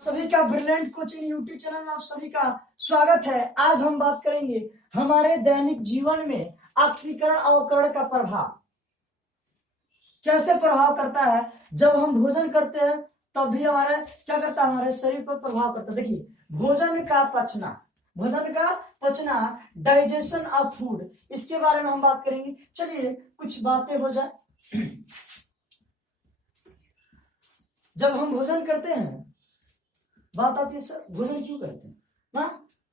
सभी का brilliant coaching YouTube channel में आप सभी का स्वागत है। आज हम बात करेंगे हमारे दैनिक जीवन में ऑक्सीकरण अवकरण का प्रभाव कैसे प्रभाव करता है। जब हम भोजन करते हैं तब भी हमारे क्या करता है, हमारे शरीर पर प्रभाव करता है। देखिए, भोजन का पचना डाइजेशन ऑफ फूड, इसके बारे में हम बात करेंगे। चलिए कुछ बातें हो जाए। जब हम भोजन करते हैं, बात आती है सर भोजन क्यों करते हैं ना।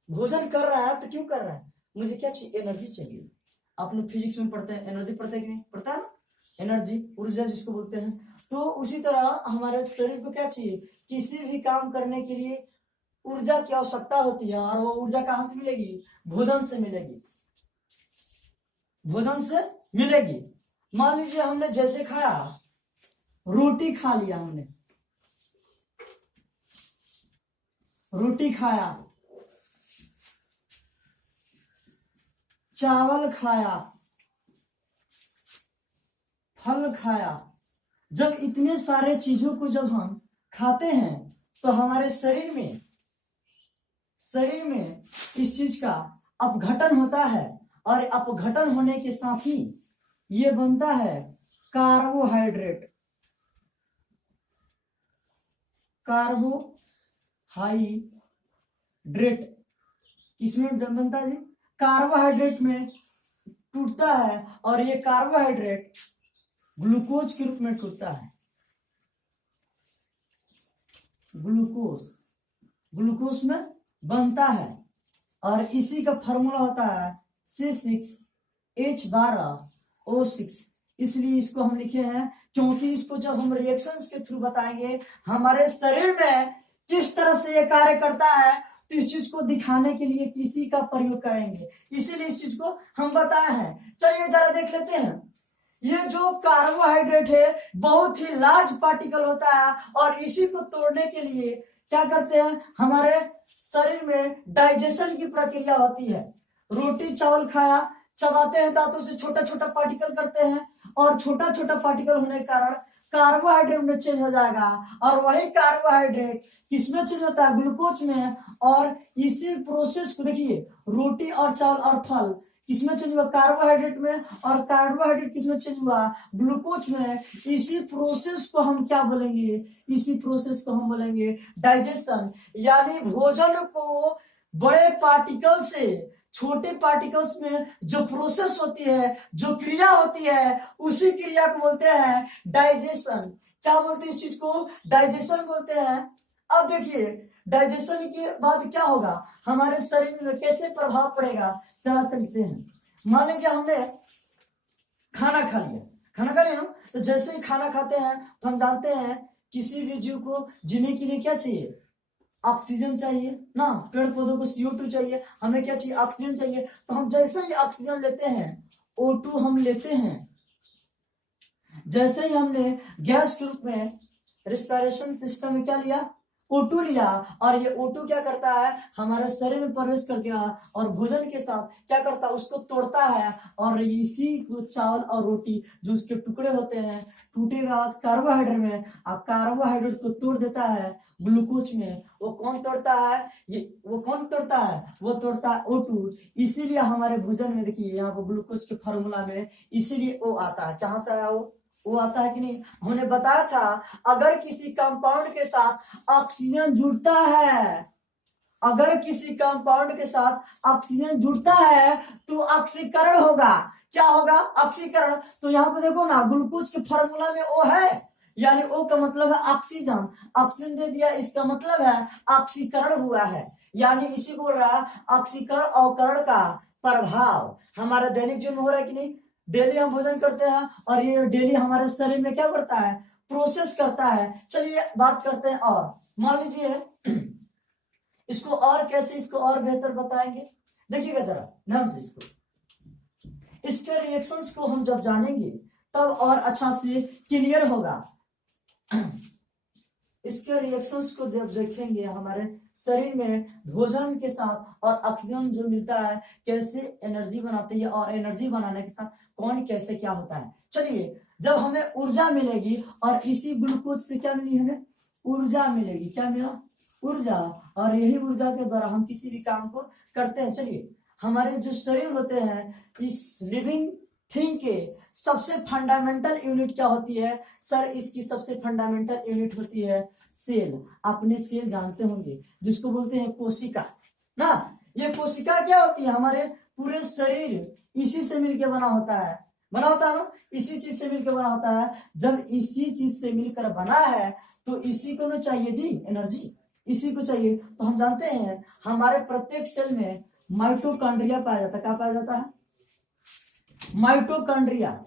भोजन कर रहा है तो क्यों कर रहा है, मुझे क्या चाहिए, एनर्जी चाहिए। आप लोग फिजिक्स में पढ़ते हैं, एनर्जी पढ़ते हैं कि नहीं, पढ़ता है ना, एनर्जी ऊर्जा जिसको बोलते हैं। तो उसी तरह हमारे शरीर को क्या चाहिए, किसी भी काम करने के लिए ऊर्जा की आवश्यकता होती है। और वो ऊर्जा कहां से मिलेगी, भोजन से मिलेगी, भोजन से मिलेगी। मान लीजिए हमने जैसे खाया, रोटी खा लिया, हमने रोटी खाया, चावल खाया, फल खाया। जब इतने सारे चीजों को जब हम खाते हैं तो हमारे शरीर में इस चीज का अपघटन होता है। और अपघटन होने के साथ ही ये बनता है कार्बोहाइड्रेट। किसमें जब बनता है जी, कार्बोहाइड्रेट में टूटता है। और ये कार्बोहाइड्रेट ग्लूकोज के रूप में टूटता है। ग्लूकोज में बनता है। और इसी का फॉर्मूला होता है C6H12O6। इसलिए इसको हम लिखे हैं क्योंकि इसको जब हम रिएक्शंस के थ्रू बताएंगे हमारे शरीर में किस तरह से ये कार्य करता है, तो इस चीज को दिखाने के लिए किसी का प्रयोग करेंगे। इसीलिए इस चीज को हम बताए हैं। चलिए जरा देख लेते हैं। ये जो कार्बोहाइड्रेट है बहुत ही लार्ज पार्टिकल होता है। और इसी को तोड़ने के लिए क्या करते हैं, हमारे शरीर में डाइजेशन की प्रक्रिया होती है। रोटी चावल खाया, चबाते हैं, दांतों से छोटा छोटा पार्टिकल करते हैं। और छोटा छोटा पार्टिकल होने के कारण कार्बोहाइड्रेट में चेंज हो जाएगा। और वही कार्बोहाइड्रेट किसमें चेंज होता है, ग्लूकोज में। और इसी प्रोसेस को देखिए, रोटी और चावल और फल किसमें चेंज हुआ, कार्बोहाइड्रेट में। और कार्बोहाइड्रेट किसमें चेंज हुआ, ग्लूकोज में। इसी प्रोसेस को हम क्या बोलेंगे, इसी प्रोसेस को हम बोलेंगे डाइजेशन। यानी भोजन को बड़े पार्टिकल से छोटे पार्टिकल्स में जो प्रोसेस होती है, जो क्रिया होती है, उसी क्रिया को बोलते हैं डाइजेशन। क्या बोलते हैं इस चीज को, डाइजेशन बोलते हैं। अब देखिए डाइजेशन के बाद क्या होगा, हमारे शरीर में कैसे प्रभाव पड़ेगा, चला चलते हैं। मान लीजिए हमने खाना खा लिया ना। तो जैसे ही खाना खाते हैं तो हम जानते हैं किसी भी जीव को जीने के लिए क्या चाहिए, ऑक्सीजन चाहिए ना। पेड़ पौधों को CO2 चाहिए, हमें क्या चाहिए, ऑक्सीजन चाहिए। तो हम जैसे ही ऑक्सीजन लेते हैं, O2 हम लेते हैं, जैसे ही हमने गैस के रूप में रेस्पिरेशन सिस्टम में क्या लिया, O2 लिया। और ये O2 क्या करता है, हमारे शरीर में प्रवेश कर गया और भोजन के साथ क्या करता है, उसको तोड़ता है। और इसी को चावल और रोटी जो उसके टुकड़े होते हैं, टूटेगा कार्बोहाइड्रेट में, अब कार्बोहाइड्रेट को तोड़ देता है ग्लूकोज में। वो कौन तोड़ता है, वो तोड़ता है O2। इसीलिए हमारे भोजन में देखिए यहाँ पर ग्लूकोज के फॉर्मूला में इसीलिए O आता है। कहां से आया वो आता है कि नहीं, हमने बताया था। अगर किसी कंपाउंड के साथ ऑक्सीजन जुड़ता है, तो ऑक्सीकरण होगा। क्या होगा, ऑक्सीकरण। तो यहाँ पे देखो ना, ग्लूकोज के फॉर्मूला में O है, यानी O का मतलब है ऑक्सीजन। ऑक्सीजन दे दिया, इसका मतलब है ऑक्सीकरण हुआ है। यानी इसी को बोल रहा है ऑक्सीकरण अवकरण का प्रभाव हमारे दैनिक जीवन में हो रहा है कि नहीं। डेली हम भोजन करते हैं और ये डेली हमारे शरीर में क्या करता है, प्रोसेस करता है। चलिए बात करते हैं। और मान लीजिए इसको और कैसे, इसको और बेहतर बताएंगे। देखिएगा जरा ध्यान से, इसके रिएक्शंस को हम जब जानेंगे तब और अच्छा से क्लियर होगा। इसके रिएक्शंस को जब देखेंगे, हमारे शरीर में भोजन के साथ और ऑक्सीजन जो मिलता है कैसे एनर्जी बनाती है, और एनर्जी बनाने के साथ कौन कैसे क्या होता है। चलिए, जब हमें ऊर्जा मिलेगी और इसी ग्लूकोज से क्या मिली, हमें ऊर्जा मिलेगी। क्या मिला, ऊर्जा, और यही ऊर्जा के द्वारा हम किसी भी काम को करते हैं। चलिए, हमारे जो शरीर होते हैं, इस लिविंग थिंग के सबसे फंडामेंटल यूनिट क्या होती है सर? इसकी सबसे फंडामेंटल यूनिट होती है सेल। आपने सेल जानते होंगे, जिसको बोलते हैं कोशिका ना। ये कोशिका क्या होती है? हमारे पूरे शरीर इसी से मिलकर बना होता है ना, इसी चीज से मिलकर बना होता है। जब इसी चीज से मिलकर बना है तो इसी को ना चाहिए जी, एनर्जी इसी को चाहिए। तो हम जानते हैं हमारे प्रत्येक सेल में माइटोकॉन्ड्रिया पाया जाता है। क्या पाया जाता है? माइटोकॉन्ड्रिया।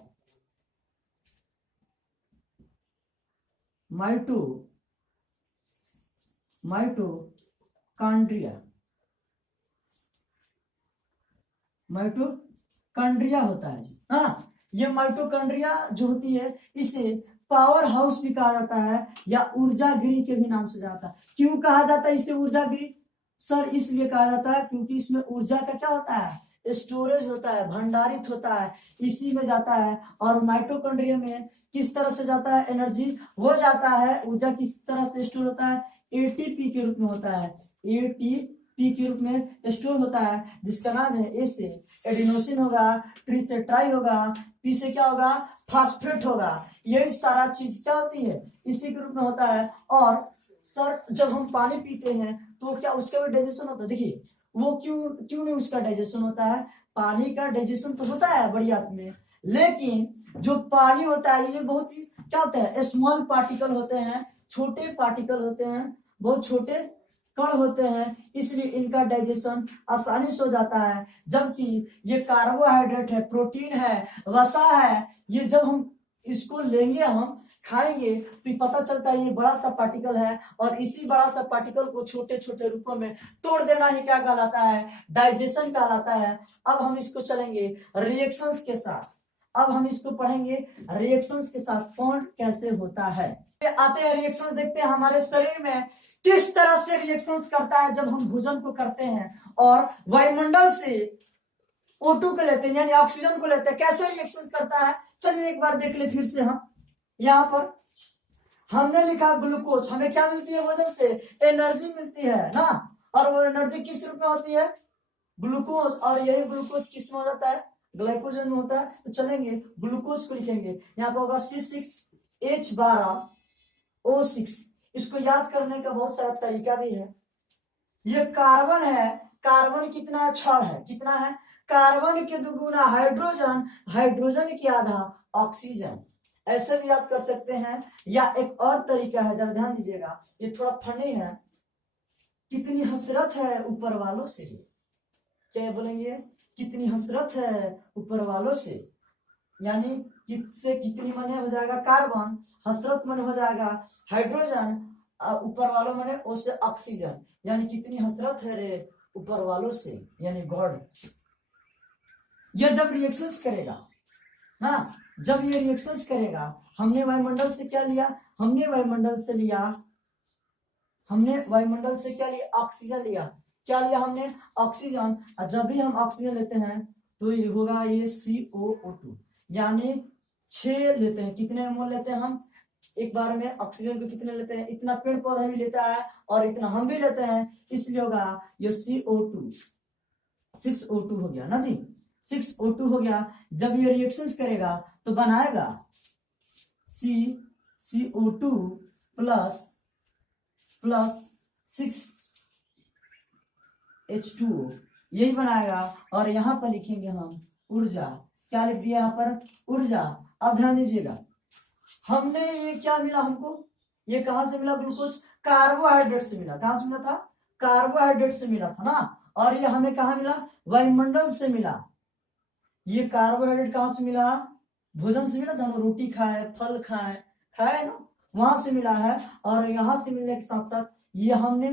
माइटोकॉन्ड्रिया होता है जी। हाँ, ये माइटोकॉन्ड्रिया जो होती है, इसे पावर हाउस भी कहा जाता है या ऊर्जा गिरी के भी नाम से जाता है। क्यों कहा जाता है इसे ऊर्जा गिरी सर? इसलिए कहा जाता है क्योंकि इसमें ऊर्जा का क्या होता है? स्टोरेज होता है, भंडारित होता है, इसी में जाता है। और माइटोकॉन्ड्रिया में किस तरह से जाता है? एनर्जी वो जाता है, ऊर्जा किस तरह से स्टोर होता है? एटीपी के रूप में होता है, एटीपी के रूप में स्टोर होता है, जिसका नाम है ए से एडिनोसिन होगा, ट्री से ट्राई होगा, पी से क्या होगा? फास्फेट होगा। यही सारा चीज क्या होती है? इसी के रूप में होता है। और सर, जब हम पानी पीते हैं तो क्या उसका भी डाइजेशन होता है? देखिए, वो क्यों नहीं उसका डाइजेशन होता है? पानी का डाइजेशन तो होता है बड़ी आंत में, लेकिन जो पानी होता है ये बहुत ही क्या होता है? स्मॉल पार्टिकल होते हैं, छोटे पार्टिकल होते हैं, बहुत छोटे कण होते हैं, इसलिए इनका डाइजेशन आसानी से हो जाता है। जबकि ये कार्बोहाइड्रेट है, प्रोटीन है, वसा है, ये जब हम इसको लेंगे, हम खाएंगे, तो पता चलता है ये बड़ा सा पार्टिकल है, और इसी बड़ा सा पार्टिकल को छोटे छोटे रूपों में तोड़ देना ही क्या कहलाता है? डाइजेशन कहलाता है। अब हम इसको चलेंगे रिएक्शंस के साथ। अब हम इसको पढ़ेंगे रिएक्शंस के साथ कौन कैसे होता है। आते हैं रिएक्शंस, देखते हैं हमारे शरीर में किस तरह से रिएक्शंस करता है जब हम भोजन को करते हैं और वायुमंडल से O2 को लेते हैं, यानी ऑक्सीजन को लेते हैं। कैसे रिएक्शंस करता है चलिए एक बार देख ले फिर से। हम यहाँ पर हमने लिखा ग्लूकोज, हमें क्या मिलती है भोजन से? एनर्जी मिलती है ना। और वो एनर्जी किस रूप में होती है? ग्लूकोज। और यही ग्लूकोज किस में हो जाता है? ग्लाइकोजन में होता है। तो चलेंगे ग्लूकोज को लिखेंगे, यहाँ पर होगा C6H12O6। इसको याद करने का बहुत सारा तरीका भी है। ये कार्बन है, कार्बन कितना? 6 है। कितना है? कार्बन के दुगुना हाइड्रोजन, हाइड्रोजन के आधा ऑक्सीजन। ऐसे भी याद कर सकते हैं। या एक और तरीका है, जरा ध्यान दीजिएगा, ये थोड़ा फनी है। कितनी हसरत है ऊपर वालों से। क्या बोलेंगे? कितनी हसरत है ऊपर वालों से, यानी किससे कितनी मने हो जाएगा कार्बन, हसरत मने हो जाएगा हाइड्रोजन, ऊपर वालों मने ओ से ऑक्सीजन, यानी कितनी हसरत है रे ऊपर वालों से, यानी गॉड। यह जब रिएक्शंस करेगा ना, जब ये रिएक्शंस करेगा, हमने वायुमंडल से क्या लिया? हमने वायुमंडल से क्या लिया? ऑक्सीजन लिया। क्या लिया हमने? ऑक्सीजन। और जब भी हम ऑक्सीजन लेते हैं तो ये होगा ये CO2, यानी 6 लेते हैं। कितने मोल लेते हैं हम एक बार में? ऑक्सीजन को कितने लेते हैं? इतना पेड़ पौधा भी लेता है और इतना हम भी लेते हैं, इसलिए होगा ये CO2। 6O2 हो गया ना जी, 6O2 हो गया। जब ये रिएक्शंस करेगा तो बनाएगा CO2 प्लस 6H2O, यही बनाएगा। और यहां पर लिखेंगे हम ऊर्जा। क्या लिख दिया यहाँ पर? ऊर्जा। अब ध्यान दीजिएगा, हमने ये क्या मिला हमको? ये कहां से मिला? ग्लूकोज कार्बोहाइड्रेट से मिला। कहां से मिला था? कार्बोहाइड्रेट से मिला था ना। और ये हमें कहा मिला? वायुमंडल से मिला। ये कार्बोहाइड्रेट कहां से मिला? भोजन से मिला था ना, रोटी खाए, फल खाए ना, वहां से मिला है। और यहां से मिलने के साथ साथ ये हमने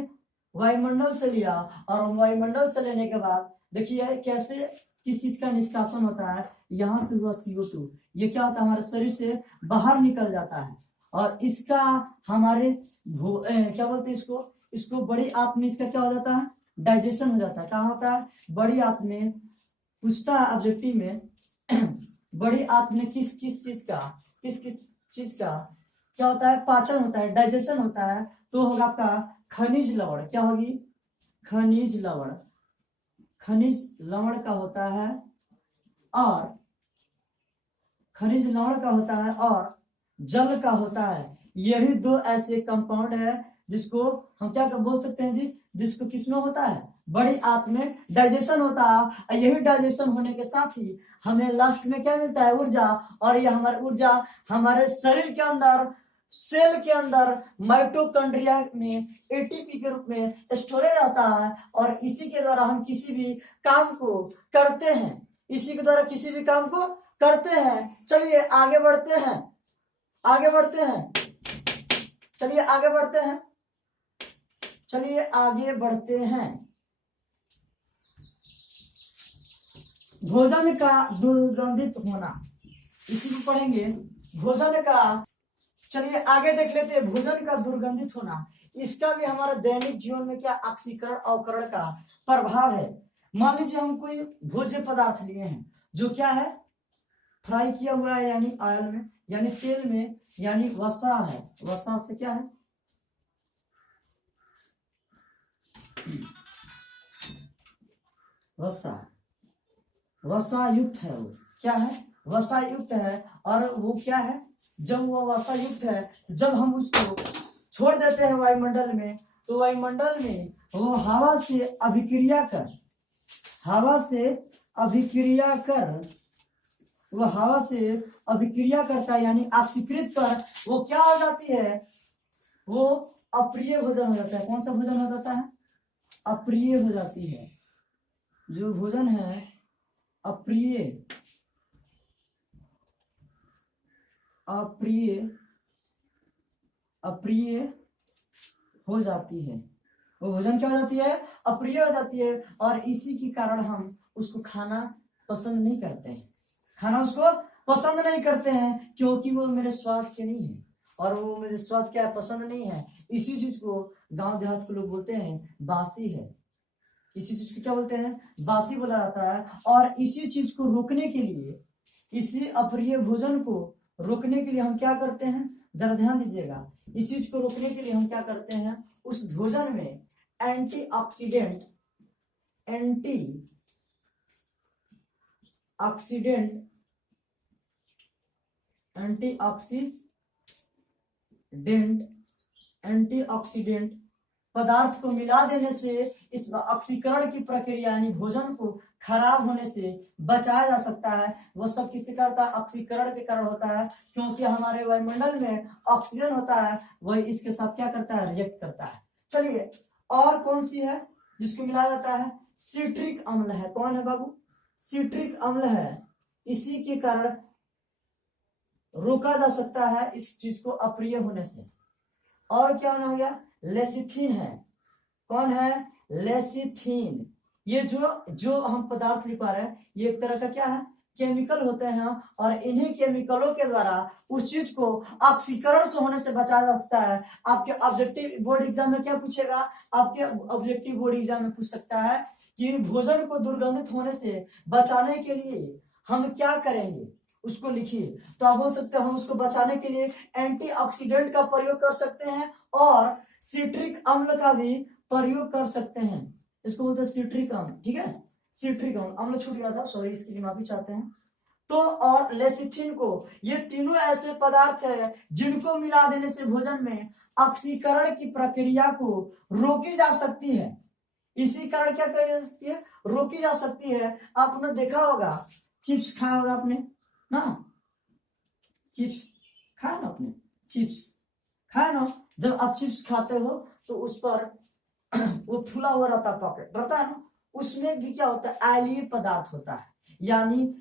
वायुमंडल से लिया। और वायुमंडल से लेने के बाद देखिए कैसे किस चीज का निष्कासन होता है। यहां से हुआ CO2, ये क्या होता है? हमारे शरीर से बाहर निकल जाता है। और इसका हमारे क्या बोलते हैं इसको बड़ी आंत में इसका क्या हो जाता है? डाइजेशन हो जाता है। कहाँ होता है? बड़ी आंत में। पूछता है ऑब्जेक्टिव में बड़ी आंत में किस चीज का क्या होता है? पाचन होता है, डाइजेशन होता है। तो होगा आपका खनिज लवण, क्या होगी? खनिज लवण, खनिज लवण का होता है और खनिज लवण का होता है और जल का होता है। यही दो ऐसे कंपाउंड है जिसको हम क्या बोल सकते हैं जी, जिसको किसमें होता है? बड़ी आंत में डाइजेशन होता है। यही डाइजेशन होने के साथ ही हमें लास्ट में क्या मिलता है? ऊर्जा। और ये हमारी ऊर्जा हमारे शरीर के अंदर, सेल के अंदर, माइटोकॉन्ड्रिया में एटीपी के रूप में स्टोरेज रहता है और इसी के द्वारा हम किसी भी काम को करते हैं, इसी के द्वारा किसी भी काम को करते हैं। चलिए आगे बढ़ते हैं, आगे बढ़ते हैं, चलिए आगे बढ़ते हैं, चलिए आगे बढ़ते हैं। भोजन का दुर्गंधित होना, इसी को पढ़ेंगे। भोजन का, चलिए आगे देख लेते हैं। भोजन का दुर्गंधित होना, इसका भी हमारे दैनिक जीवन में क्या ऑक्सीकरण अवकरण का प्रभाव है। मान लीजिए हम कोई भोज्य पदार्थ लिए हैं जो क्या है? फ्राई किया हुआ है, यानी ऑयल में, यानी तेल में, यानी वसा है। वसा से क्या है? वसा, वसा युक्त है। वो क्या है? वसा युक्त है। और वो क्या है? जब वो वसा युक्त है, जब हम उसको छोड़ देते हैं वायुमंडल में, तो वायुमंडल में वो हवा से अभिक्रिया कर, हवा से अभिक्रिया कर, वो हवा से अभिक्रिया करता है, यानी ऑक्सीकृत कर वो क्या हो जाती है? वो अप्रिय भोजन हो जाता है। कौन सा भोजन हो जाता है? अप्रिय हो जाती है। जो भोजन है अप्रिय, अप्रिय, अप्रिय हो जाती है। वो भोजन क्या हो जाती है? अप्रिय हो जाती है। और इसी के कारण हम उसको खाना पसंद नहीं करते हैं, खाना उसको पसंद नहीं करते हैं, क्योंकि वो मेरे स्वाद के नहीं है। और वो मुझे स्वाद क्या है? पसंद नहीं है। इसी चीज को गांव देहात के लोग बोलते हैं बासी है। इसी चीज को क्या बोलते हैं? बासी बोला जाता है। और इसी चीज को रोकने के लिए, इसी अप्रिय भोजन को रोकने के लिए हम क्या करते हैं? जरा ध्यान दीजिएगा। इस चीज को रोकने के लिए हम क्या करते हैं? उस भोजन में एंटीऑक्सीडेंट, एंटीऑक्सीडेंट पदार्थ को मिला देने से इस ऑक्सीकरण की प्रक्रिया, यानी भोजन को खराब होने से बचाया जा सकता है। वो सब किससे करता है? ऑक्सीकरण के कारण होता है, क्योंकि हमारे वायुमंडल में ऑक्सीजन होता है, वही इसके साथ क्या करता है? रिएक्ट करता है। चलिए और कौन सी है जिसको मिलाया जाता है? सिट्रिक अम्ल है। कौन है बाबू? सिट्रिक अम्ल है। इसी के कारण रोका जा सकता है इस चीज को अप्रिय होने से। और क्या हो गया? लेसिथिन है। कौन है? लेसिथिन। ये जो हम पदार्थ लिख पा रहे हैं, ये एक तरह का क्या है? केमिकल होते हैं। और इन्हीं केमिकलों के द्वारा उस चीज को ऑक्सीकरण से होने से बचाया जा सकता है। आपके ऑब्जेक्टिव बोर्ड एग्जाम में क्या पूछेगा? आपके ऑब्जेक्टिव बोर्ड एग्जाम में पूछ सकता है कि भोजन को दुर्गंधित होने से बचाने के लिए हम क्या करेंगे, उसको लिखिए। तो आप बोल सकते हैं हम उसको बचाने के लिए एंटीऑक्सीडेंट का प्रयोग कर सकते हैं और सिट्रिक अम्ल का भी प्रयोग कर सकते हैं। इसको बोलते हैं सिट्रिक अम्ल। ठीक है, सिट्रिक अम्ल, अम्ल छूट गया था, सॉरी, इसके लिए माफी चाहते हैं। तो और लेसिथिन को, ये तीनों ऐसे पदार्थ है जिनको मिला देने से भोजन में ऑक्सीकरण की प्रक्रिया को रोकी जा सकती है। इसी कारण क्या करी जा सकती है? रोकी जा सकती है। आपने देखा होगा, चिप्स खाया होगा आपने ना, चिप्स खाया ना आपने, चिप्स खाया ना। जब आप चिप्स खाते हो तो उस पर वो फूला हुआ रहता है, पॉकेट रहता है ना, उसमें भी क्या होता है? अम्लीय पदार्थ होता है, यानी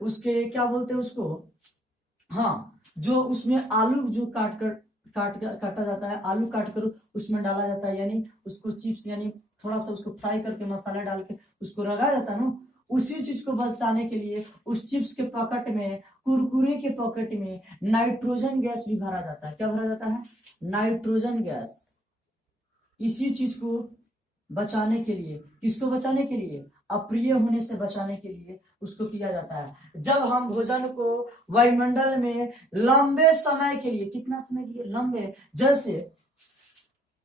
उसके क्या बोलते हैं उसको, हाँ, जो उसमें आलू जो काटा जाता है, आलू काट कर उसमें डाला जाता है, यानी उसको चिप्स, यानी थोड़ा सा उसको फ्राई करके मसाला डाल के उसको रगड़ा जाता है ना। उसी चीज को बचाने के लिए उस चिप्स के पॉकेट में, कुरकुरे के पॉकेट में नाइट्रोजन गैस भी भरा जाता है। क्या भरा जाता है? Nitrogen gas. इसी चीज को बचाने के लिए, किसको बचाने के लिए? अप्रिय होने से बचाने के लिए उसको किया जाता है। जब हम भोजन को वायुमंडल में लंबे समय के लिए, कितना समय के लिए? लंबे, जैसे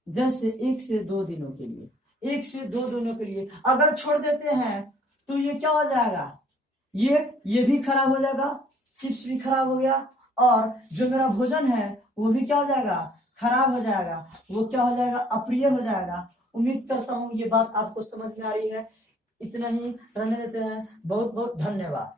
जैसे 1 से 2 दिनों के लिए, 1 से 2 दिनों के लिए अगर छोड़ देते हैं तो ये क्या हो जाएगा, ये भी खराब हो जाएगा, चिप्स भी खराब हो गया, और जो मेरा भोजन है वो भी क्या हो जाएगा, खराब हो जाएगा, वो क्या हो जाएगा, अप्रिय हो जाएगा। उम्मीद करता हूं ये बात आपको समझ में आ रही है। इतना ही रहने देते हैं। बहुत बहुत धन्यवाद।